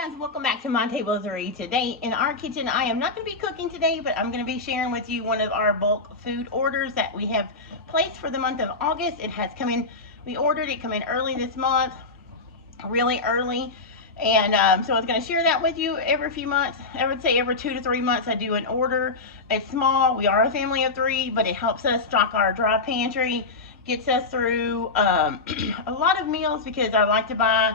Guys, welcome back to My Table of Three. Today in our kitchen, I am not going to be cooking today, but I'm going to be sharing with you one of our bulk food orders that we have placed for the month of August. It has come in, we ordered it come in early this month, really early. And so I was going to share that with you every few months. I would say every 2 to 3 months I do an order. It's small. We are a family of 3, but it helps us stock our dry pantry, gets us through a lot of meals because I like to buy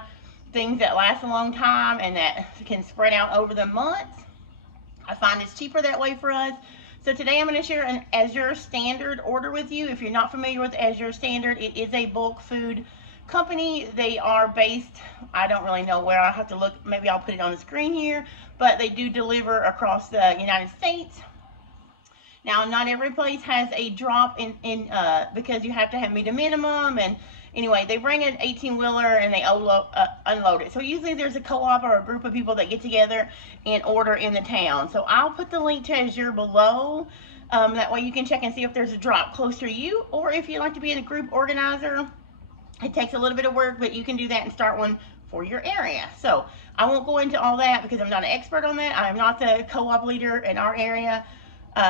things that last a long time and that can spread out over the months. I find it's cheaper that way for us. So today I'm going to share an Azure Standard order with you. If you're not familiar with Azure Standard, it is a bulk food company. They are based, I don't really know where, I'll have to look, maybe I'll put it on the screen here, but they do deliver across the United States. Now, not every place has a drop in because you have to have meet a minimum, and anyway, they bring an 18-wheeler and they unload it. So usually there's a co-op or a group of people that get together and order in the town. So I'll put the link to Azure below. That way you can check and see if there's a drop close to you, or if you'd like to be in a group organizer. It takes a little bit of work, but you can do that and start one for your area. So I won't go into all that because I'm not an expert on that. I'm not the co-op leader in our area.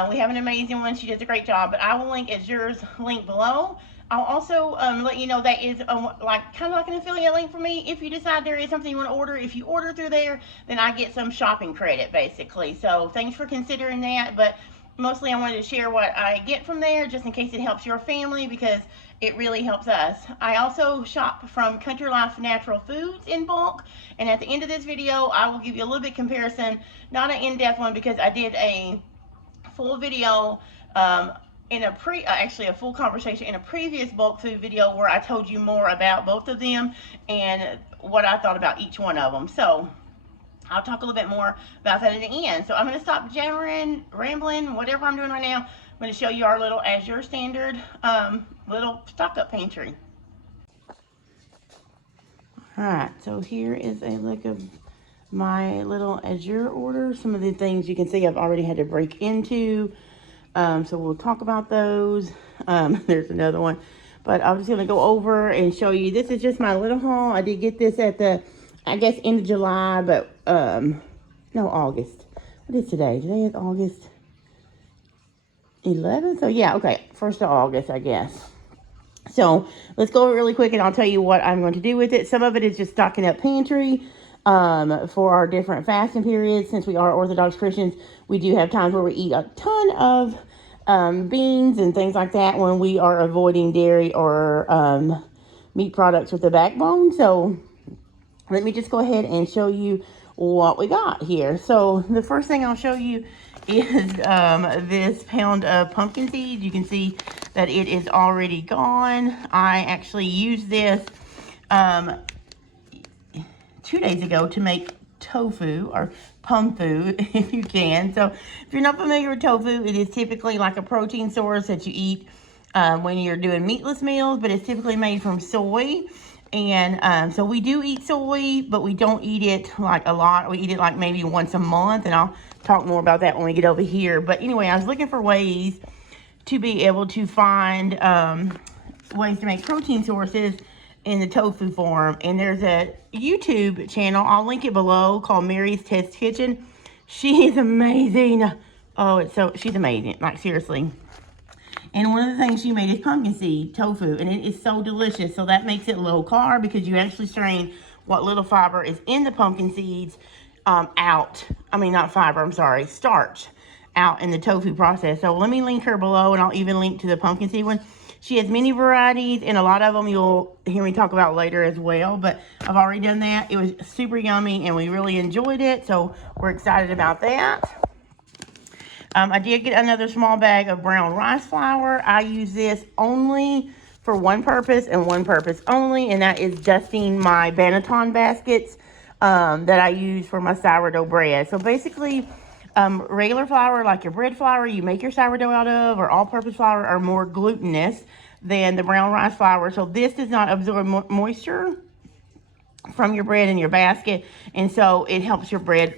We have an amazing one. She does a great job, but I will link Azure's link below. I'll also let you know that is like kind of like an affiliate link for me. If you decide there is something you want to order, if you order through there, then I get some shopping credit basically. So thanks for considering that. But mostly I wanted to share what I get from there just in case it helps your family, because it really helps us. I also shop from Country Life Natural Foods in bulk, and at the end of this video I will give you a little bit comparison, not an in-depth one because I did a full video actually a full conversation in a previous bulk food video where I told you more about both of them and what I thought about each one of them. So I'll talk a little bit more about that at the end. So I'm going to stop jammering, rambling, whatever I'm doing right now. I'm going to show you our little Azure Standard little stock up pantry. Alright, so here is a look of my little Azure order. Some of the things you can see I've already had to break into. So we'll talk about those. There's another one, but I'm just going to go over and show you. This is just my little haul. I did get this at the, I guess, end of July, but, no, August. What is today? Today is August 11th. So yeah, okay. 1st of August, I guess. So let's go really quick and I'll tell you what I'm going to do with it. Some of it is just stocking up pantry. For our different fasting periods. Since we are Orthodox Christians, we do have times where we eat a ton of beans and things like that when we are avoiding dairy or meat products with a backbone. So let me just go ahead and show you what we got here. So the first thing I'll show you is this pound of pumpkin seeds. You can see that it is already gone. I actually used this 2 days ago to make tofu or pumfu, if you can. So if you're not familiar with tofu, it is typically like a protein source that you eat when you're doing meatless meals, but it's typically made from soy. And so we do eat soy, but we don't eat it like a lot. We eat it like maybe once a month, and I'll talk more about that when we get over here. But anyway, I was looking for ways to be able to find ways to make protein sources in the tofu form, and there's a YouTube channel, I'll link it below, called Mary's Test Kitchen. She is amazing. Oh, she's amazing, like seriously. And one of the things she made is pumpkin seed tofu, and it is so delicious. So that makes it low carb because you actually strain what little fiber is in the pumpkin seeds out. I mean, not fiber, I'm sorry, starch out in the tofu process. So let me link her below, and I'll even link to the pumpkin seed one. She has many varieties, and a lot of them you'll hear me talk about later as well, but I've already done that. It was super yummy, and we really enjoyed it, so we're excited about that. I did get another small bag of brown rice flour. I use this only for one purpose and one purpose only, and that is dusting my Banneton baskets that I use for my sourdough bread. So basically, regular flour, like your bread flour you make your sourdough out of, or all-purpose flour, are more glutinous than the brown rice flour. So this does not absorb moisture from your bread in your basket, and so it helps your bread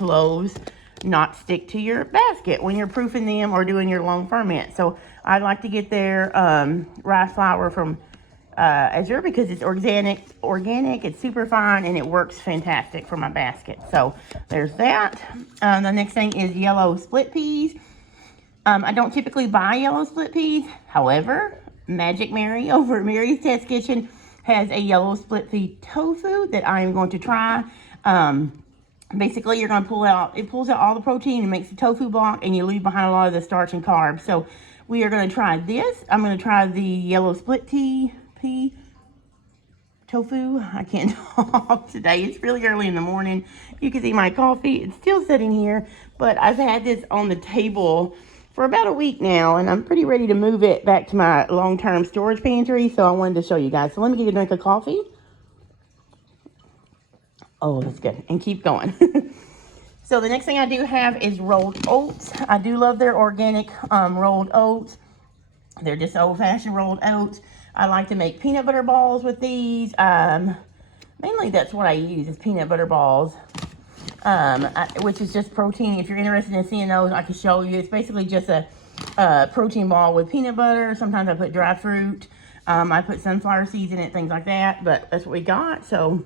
loaves not stick to your basket when you're proofing them or doing your long ferment. So I like to get their rice flour from Azure because it's organic, it's super fine, and it works fantastic for my basket. So there's that. The next thing is yellow split peas. I don't typically buy yellow split peas. However, Magic Mary over at Mary's Test Kitchen has a yellow split pea tofu that I am going to try. Basically, you're going to it pulls out all the protein and makes the tofu block, and you leave behind a lot of the starch and carbs. So we are going to try this. I'm going to try the yellow split pea tofu. I can't talk today. It's really early in the morning. You can see my coffee. It's still sitting here, but I've had this on the table for about a week now, and I'm pretty ready to move it back to my long-term storage pantry, so I wanted to show you guys. So let me get a drink of coffee. Oh, that's good. And keep going. So the next thing I do have is rolled oats. I do love their organic rolled oats. They're just old-fashioned rolled oats. I like to make peanut butter balls with these. Mainly that's what I use is peanut butter balls, which is just protein. If you're interested in seeing those, I can show you. It's basically just a protein ball with peanut butter. Sometimes I put dry fruit. I put sunflower seeds in it, things like that. But that's what we got. So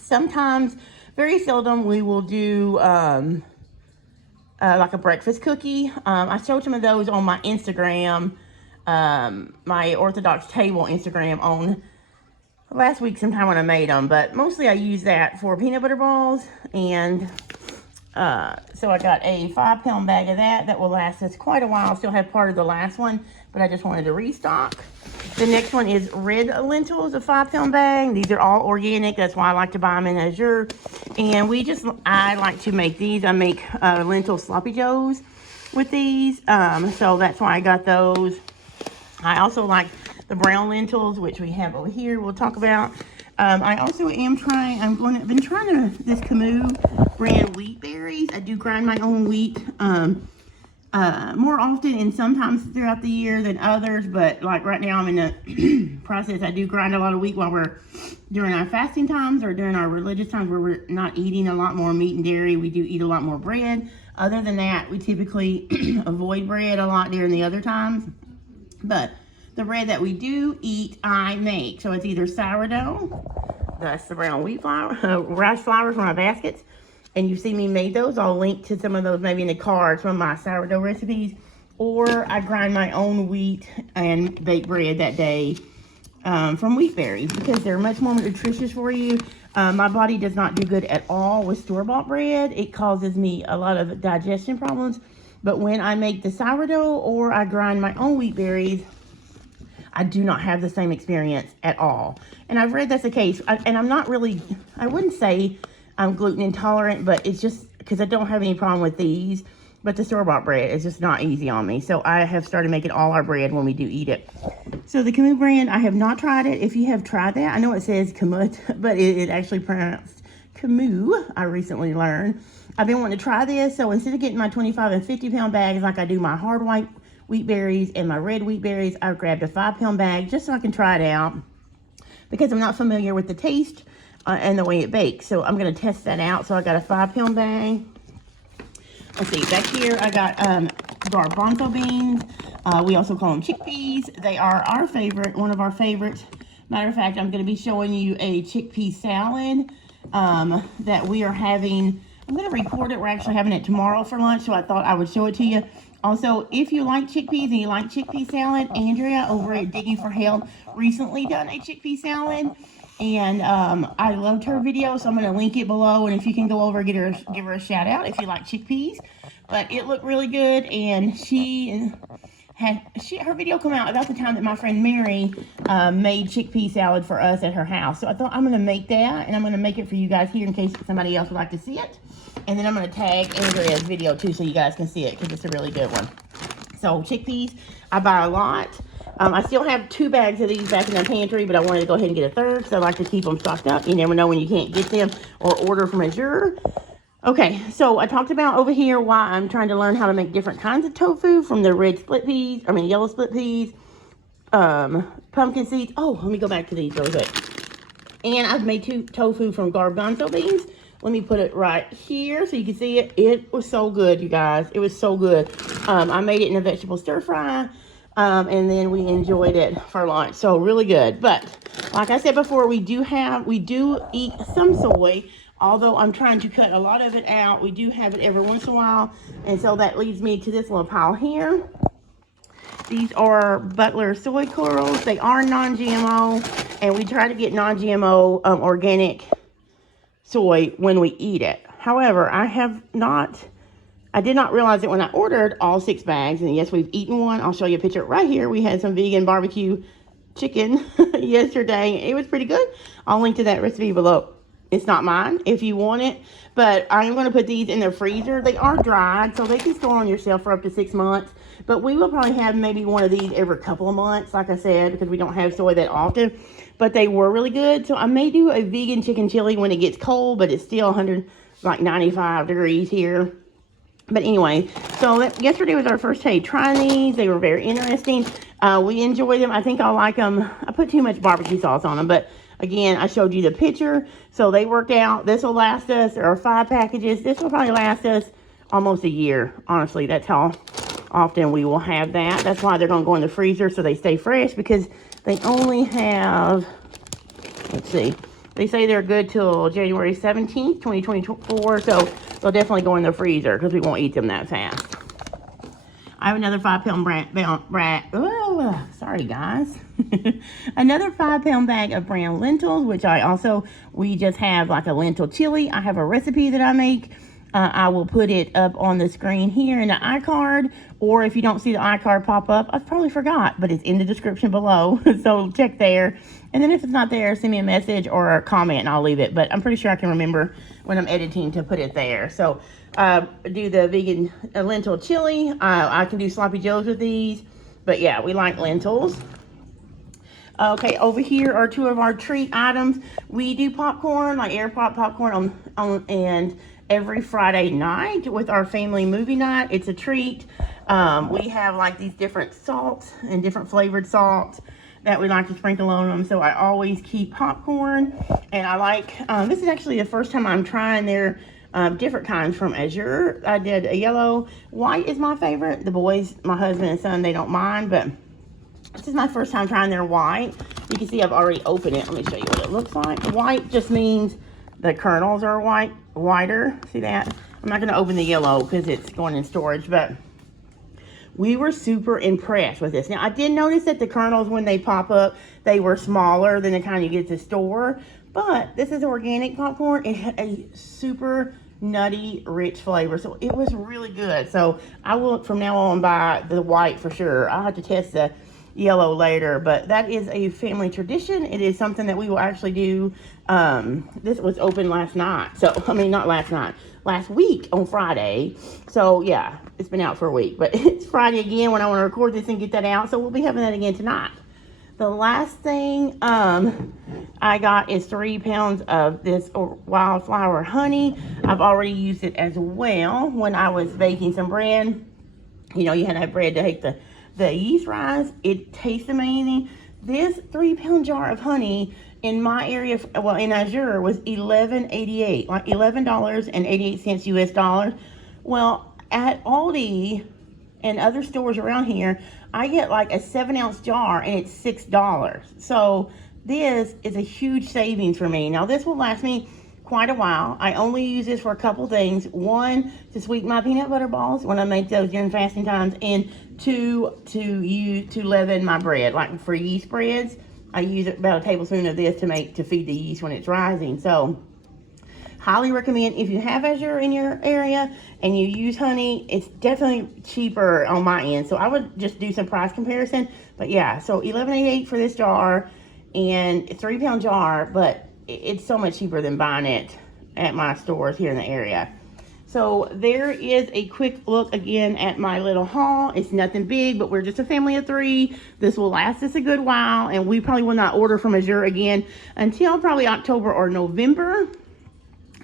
sometimes, very seldom, we will do like a breakfast cookie. I showed some of those on my Instagram, my Orthodox Table Instagram on last week sometime when I made them. But mostly I use that for peanut butter balls. And so I got a 5-pound bag of that will last us quite a while. I still have part of the last one, but I just wanted to restock. The next one is red lentils, a 5-pound bag. These are all organic. That's why I like to buy them in Azure. And I like to make these. I make lentil sloppy joes with these. So that's why I got those. I also like the brown lentils, which we have over here. We'll talk about. I also am trying. I've been trying this Camus brand wheat berries. I do grind my own wheat. More often and sometimes throughout the year than others, but like right now I'm in the process. I do grind a lot of wheat while we're during our fasting times or during our religious times where we're not eating a lot more meat and dairy. We do eat a lot more bread. Other than that, we typically avoid bread a lot during the other times. But the bread that we do eat, I make. So it's either sourdough, that's the brown wheat flour, rice flour from my baskets. And you see me made those. I'll link to some of those maybe in the cards from my sourdough recipes. Or I grind my own wheat and bake bread that day from wheat berries because they're much more nutritious for you. My body does not do good at all with store-bought bread. It causes me a lot of digestion problems. But when I make the sourdough or I grind my own wheat berries, I do not have the same experience at all. And I've read that's the case. And I'm not really, I wouldn't say I'm gluten intolerant, but it's just because I don't have any problem with these. But the store-bought bread is just not easy on me. So I have started making all our bread when we do eat it. So the Camus brand, I have not tried it. If you have tried that, I know it says Camus, but it actually pronounced Camus, I recently learned. I've been wanting to try this. So instead of getting my 25 and 50-pound bags like I do my hard white wheat berries and my red wheat berries, I've grabbed a 5-pound bag just so I can try it out because I'm not familiar with the taste and the way it bakes. So I'm going to test that out. So I got a 5-pound bag. Let's see, back here I got garbanzo beans. We also call them chickpeas. They are our favorite, one of our favorites. Matter of fact, I'm going to be showing you a chickpea salad that we are having. I'm going to record it. We're actually having it tomorrow for lunch, so I thought I would show it to you. Also, if you like chickpeas and you like chickpea salad, Andrea over at Digging for Health recently done a chickpea salad. And I loved her video, so I'm going to link it below. And if you can go over, give her a shout out if you like chickpeas. But it looked really good, and her video came out about the time that my friend Mary made chickpea salad for us at her house. So I thought I'm going to make that, and I'm going to make it for you guys here in case somebody else would like to see it. And then I'm going to tag Andrea's video too so you guys can see it because it's a really good one. So chickpeas, I buy a lot. I still have 2 bags of these back in the pantry, but I wanted to go ahead and get a third because I like to keep them stocked up. You never know when you can't get them or order from Azure. Okay, so I talked about over here why I'm trying to learn how to make different kinds of tofu from the yellow split peas, pumpkin seeds. Oh, let me go back to these real quick. And I've made tofu from garbanzo beans. Let me put it right here so you can see it. It was so good, you guys. It was so good. I made it in a vegetable stir fry. And then we enjoyed it for lunch. So really good. But like I said before, we do eat some soy, although I'm trying to cut a lot of it out. We do have it every once in a while. And so that leads me to this little pile here. These are Butler soy curls. They are non-GMO, and we try to get non-GMO organic soy when we eat it. However, I did not realize it when I ordered all 6 bags, and yes, we've eaten one. I'll show you a picture right here. We had some vegan barbecue chicken yesterday. It was pretty good. I'll link to that recipe below. It's not mine if you want it, but I'm going to put these in the freezer. They are dried, so they can store on your shelf for up to 6 months, but we will probably have maybe one of these every couple of months, like I said, because we don't have soy that often. But they were really good, so I may do a vegan chicken chili when it gets cold, but it's still 95 degrees here. But anyway, so yesterday was our first day trying these. They were very interesting. We enjoyed them. I think I'll like them. I put too much barbecue sauce on them, but again, I showed you the picture, so they worked out. This will last us. There are 5 packages. This will probably last us almost a year. Honestly, that's how often we will have that. That's why they're going to go in the freezer so they stay fresh, because they only have, let's see, they say they're good till January 17th, 2024, so they'll definitely go in the freezer because we won't eat them that fast. I have another 5-pound sorry guys. Another 5-pound bag of brown lentils, which we just have like a lentil chili. I have a recipe that I make. I will put it up on the screen here in the iCard, or if you don't see the iCard pop up, I probably forgot, but it's in the description below, so check there. And then if it's not there, send me a message or a comment and I'll leave it, but I'm pretty sure I can remember when I'm editing to put it there. So do the vegan lentil chili. I can do sloppy joes with these, but yeah, we like lentils. Okay, over here are 2 of our treat items. We do popcorn, like air pop popcorn and every Friday night with our family movie night. It's a treat. We have like these different salts and different flavored salts that we like to sprinkle on them. So I always keep popcorn, and I like, this is actually the first time I'm trying their different kinds from Azure. I did a yellow. White is my favorite. The boys, my husband and son, they don't mind, but this is my first time trying their white. You can see I've already opened it. Let me show you what it looks like. White just means the kernels are whiter. See that? I'm not going to open the yellow because it's going in storage, but we were super impressed with this. Now, I did notice that the kernels, when they pop up, they were smaller than the kind you get at the store, but this is organic popcorn. It had a super nutty, rich flavor, so it was really good. So I will, from now on, buy the white for sure. I'll have to test the yellow later, but that is a family tradition. It is something that we will actually do. This was open last night, so I mean, not last night, last week on Friday. So yeah, it's been out for a week, but it's Friday again when I want to record this and get that out, so we'll be having that again tonight. The last thing I got is 3 pounds of this wildflower honey. I've already used it as well when I was baking some bread. You know, you had to have bread to make the yeast rise. It tastes amazing. This 3-pound jar of honey in my area, well, in Azure, was $11.88, like $11.88 US dollars. Well, at Aldi and other stores around here, I get like a 7-ounce jar and it's $6. So this is a huge savings for me. Now this will last me quite a while. I only use this for a couple things. 1, to sweeten my peanut butter balls when I make those during fasting times, and 2, to leaven my bread. Like for yeast breads, I use about a tablespoon of this to feed the yeast when it's rising. So highly recommend if you have Azure in your area and you use honey. It's definitely cheaper on my end, so I would just do some price comparison. But yeah, so $11.88 for this jar, and a 3-pound jar, but it's so much cheaper than buying it at my stores here in the area. So there is a quick look again at my little haul. It's nothing big, but we're just a family of 3. This will last us a good while, and we probably will not order from Azure again until probably October or November,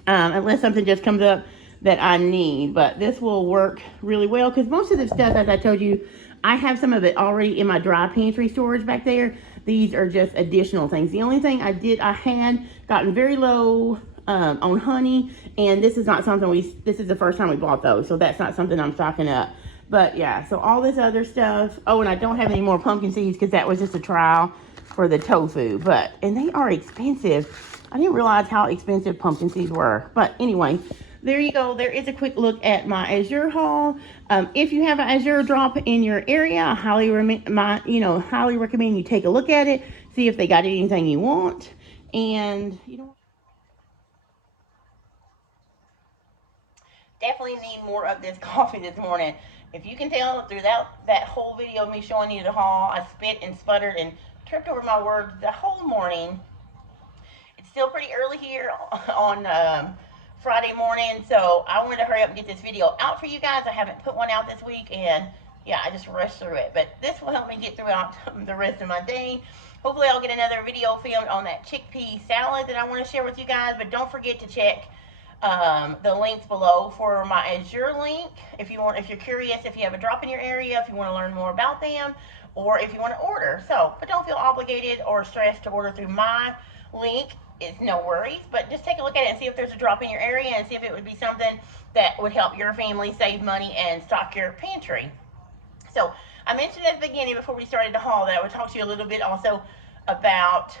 unless something just comes up that I need. But this will work really well because most of the stuff, as I told you, I have some of it already in my dry pantry storage back there. These are just additional things. The only thing I had gotten very low on honey, and this is not something this is the first time we bought those, so that's not something I'm stocking up. But yeah, so all this other stuff. Oh, and I don't have any more pumpkin seeds because that was just a trial for the tofu. And they are expensive. I didn't realize how expensive pumpkin seeds were. But anyway, there you go. There is a quick look at my Azure haul. If you have an Azure drop in your area, I highly recommend you take a look at it, see if they got anything you want, and definitely need more of this coffee this morning. If you can tell throughout that whole video of me showing you the haul, I spit and sputtered and tripped over my words the whole morning. It's still pretty early here on Friday morning, so I wanted to hurry up and get this video out for you guys. I haven't put one out this week, and yeah, I just rushed through it. But this will help me get throughout the rest of my day. Hopefully I'll get another video filmed on that chickpea salad that I want to share with you guys. But don't forget to check the links below for my Azure link if you're curious, if you have a drop in your area, if you want to learn more about them, or if you want to order. But don't feel obligated or stressed to order through my link. It's no worries, but just take a look at it and see if there's a drop in your area and see if it would be something that would help your family save money and stock your pantry. So I mentioned at the beginning before we started the haul that I would talk to you a little bit also about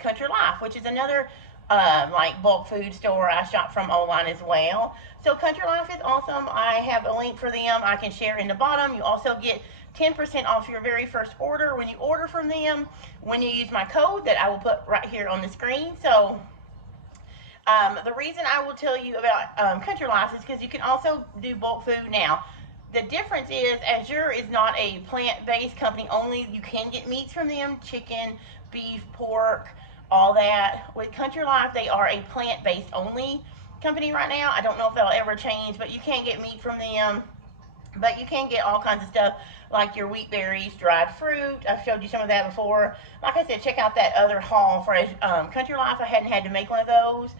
Country Life, which is another like bulk food store I shop from online as well. So Country Life is awesome. I have a link for them I can share in the bottom. You also get 10% off your very first order when you order from them when you use my code that I will put right here on the screen. So the reason I will tell you about Country Life is because you can also do bulk food now. The difference is Azure is not a plant-based company only. You can get meats from them, chicken, beef, pork, all that. With Country Life, they are a plant-based only company right now. I don't know if that'll ever change, but you can get meat from them. But you can get all kinds of stuff like your wheat berries, dried fruit. I've showed you some of that before. Like I said, check out that other haul for Country Life. I hadn't had to make one of those.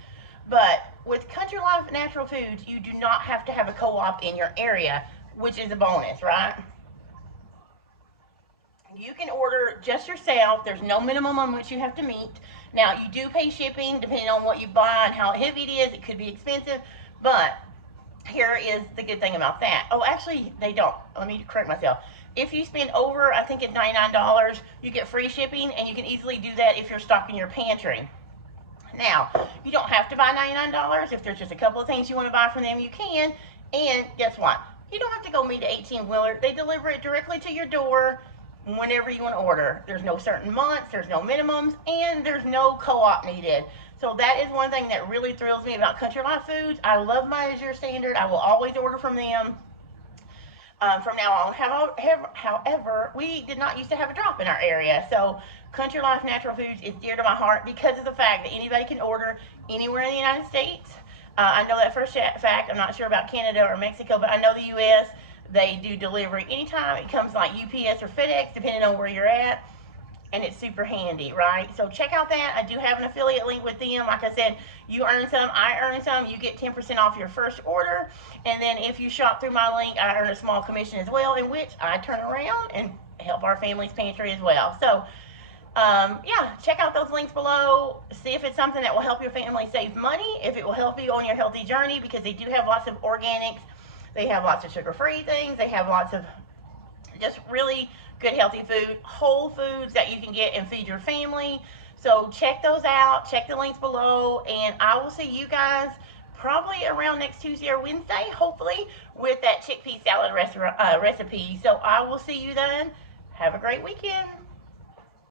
But with Country Life Natural Foods, you do not have to have a co-op in your area, which is a bonus, right? You can order just yourself. There's no minimum on which you have to meet. Now, you do pay shipping depending on what you buy and how heavy it is. It could be expensive, but here is the good thing about that. Oh, actually, they don't. Let me correct myself. If you spend over, I think it's $99, you get free shipping, and you can easily do that if you're stocking your pantry. Now, you don't have to buy $99. If there's just a couple of things you want to buy from them, you can. And guess what? You don't have to go meet an 18-wheeler. They deliver it directly to your door whenever you want to order. There's no certain months, there's no minimums, and there's no co-op needed. So that is one thing that really thrills me about Country Life Foods. I love my Azure Standard. I will always order from them from now on. However, we did not used to have a drop in our area. So Country Life Natural Foods is dear to my heart because of the fact that anybody can order anywhere in the United States. I know that for a fact. I'm not sure about Canada or Mexico, but I know the U.S., they do delivery anytime. It comes like UPS or FedEx, depending on where you're at. And it's super handy, right? So check out that. I do have an affiliate link with them. Like I said, you earn some, I earn some. You get 10% off your first order. And then if you shop through my link, I earn a small commission as well, in which I turn around and help our family's pantry as well. So, yeah, check out those links below. See if it's something that will help your family save money, if it will help you on your healthy journey, because they do have lots of organics. They have lots of sugar-free things. They have lots of just really good healthy food, whole foods that you can get and feed your family. So check those out. Check the links below, and I will see you guys probably around next Tuesday or Wednesday, hopefully, with that chickpea salad recipe. So I will see you then. Have a great weekend.